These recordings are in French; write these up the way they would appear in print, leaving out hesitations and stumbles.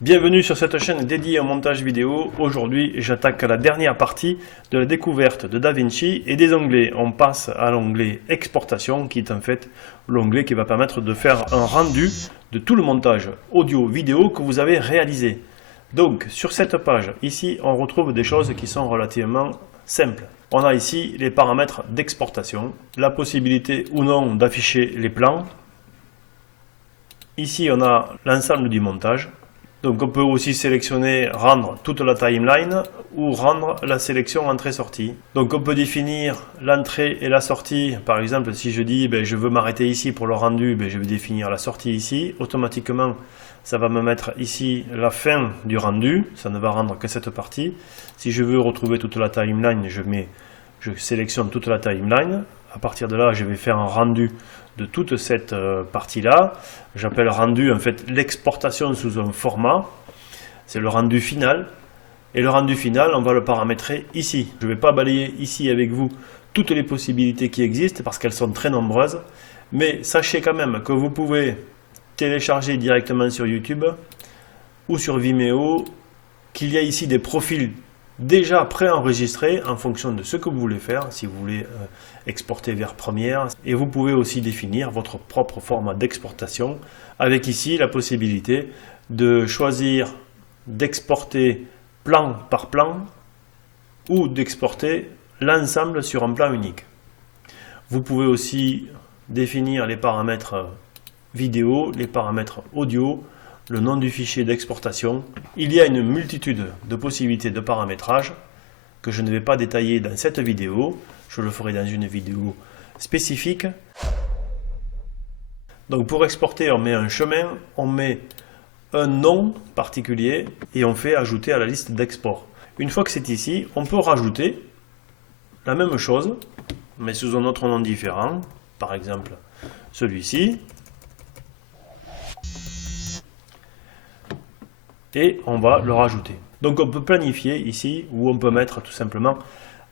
Bienvenue sur cette chaîne dédiée au montage vidéo. Aujourd'hui, j'attaque la dernière partie de la découverte de DaVinci et des onglets. On passe à l'onglet exportation qui est en fait l'onglet qui va permettre de faire un rendu de tout le montage audio-vidéo que vous avez réalisé. Donc, sur cette page, ici, on retrouve des choses qui sont relativement simples. On a ici les paramètres d'exportation, la possibilité ou non d'afficher les plans. Ici, on a l'ensemble du montage. Donc on peut aussi sélectionner rendre toute la timeline ou rendre la sélection entrée-sortie. Donc on peut définir l'entrée et la sortie. Par exemple, si je dis je veux m'arrêter ici pour le rendu, je vais définir la sortie ici. Automatiquement, ça va me mettre ici la fin du rendu. Ça ne va rendre que cette partie. Si je veux retrouver toute la timeline, je sélectionne toute la timeline. À partir de là, je vais faire un rendu de toute cette partie-là. J'appelle rendu en fait l'exportation sous un format. C'est le rendu final. Et le rendu final, on va le paramétrer ici. Je ne vais pas balayer ici avec vous toutes les possibilités qui existent parce qu'elles sont très nombreuses. Mais sachez quand même que vous pouvez télécharger directement sur YouTube ou sur Vimeo, qu'il y a ici des profils déjà préenregistré en fonction de ce que vous voulez faire, si vous voulez exporter vers Premiere. Et vous pouvez aussi définir votre propre format d'exportation avec ici la possibilité de choisir d'exporter plan par plan ou d'exporter l'ensemble sur un plan unique. Vous pouvez aussi définir les paramètres vidéo, les paramètres audio, le nom du fichier d'exportation. Il y a une multitude de possibilités de paramétrage que je ne vais pas détailler dans cette vidéo. Je le ferai dans une vidéo spécifique. Donc pour exporter, on met un chemin, on met un nom particulier et on fait ajouter à la liste d'export. Une fois que c'est ici, on peut rajouter la même chose, mais sous un autre nom différent. Par exemple, celui-ci. Et on va le rajouter. Donc on peut planifier ici, ou on peut mettre tout simplement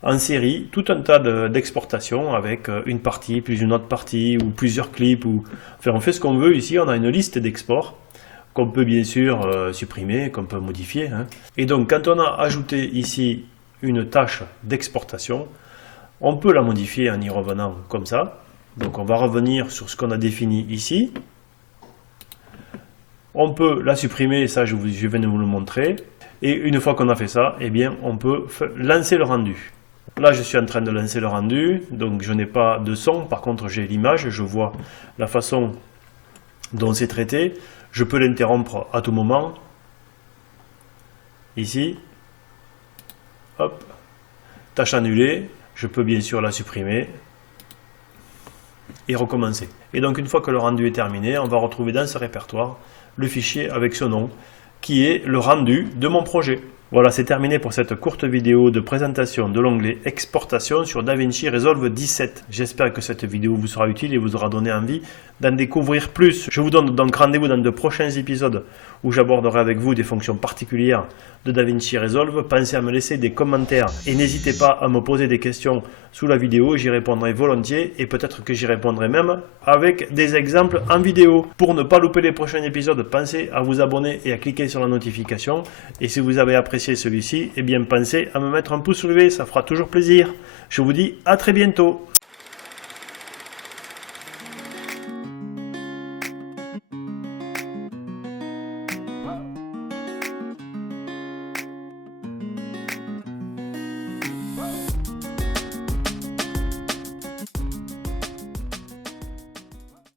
en série tout un tas d'exportations avec une partie, plus une autre partie, ou plusieurs clips, enfin on fait ce qu'on veut. Ici on a une liste d'exports qu'on peut bien sûr supprimer, qu'on peut modifier. Et donc quand on a ajouté ici une tâche d'exportation, on peut la modifier en y revenant comme ça. Donc on va revenir sur ce qu'on a défini ici. On peut la supprimer, ça je viens de vous le montrer. Et une fois qu'on a fait ça, on peut lancer le rendu. Là je suis en train de lancer le rendu, donc je n'ai pas de son, par contre j'ai l'image, je vois la façon dont c'est traité. Je peux l'interrompre à tout moment. Ici. Hop. Tâche annulée. Je peux bien sûr la supprimer. Et recommencer. Et donc une fois que le rendu est terminé, on va retrouver dans ce répertoire le fichier avec ce nom qui est le rendu de mon projet. Voilà, c'est terminé pour cette courte vidéo de présentation de l'onglet exportation sur DaVinci Resolve 17. J'espère que cette vidéo vous sera utile et vous aura donné envie d'en découvrir plus. Je vous donne donc rendez-vous dans de prochains épisodes où j'aborderai avec vous des fonctions particulières de DaVinci Resolve. Pensez à me laisser des commentaires et n'hésitez pas à me poser des questions sous la vidéo, j'y répondrai volontiers et peut-être que j'y répondrai même avec des exemples en vidéo. Pour ne pas louper les prochains épisodes, pensez à vous abonner et à cliquer sur la notification. Et si vous avez apprécié celui-ci, pensez à me mettre un pouce levé, ça fera toujours plaisir. Je vous dis à très bientôt.